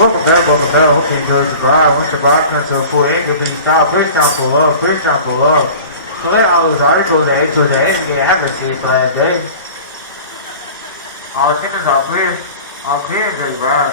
Welcome back. Hope you enjoyed the ride. Once the ride comes to a full angle, then you stop, push down, pull up. Collect all those articles that ate towards the end to get advocacy for last day. All symptoms are clear. All clear and very ride.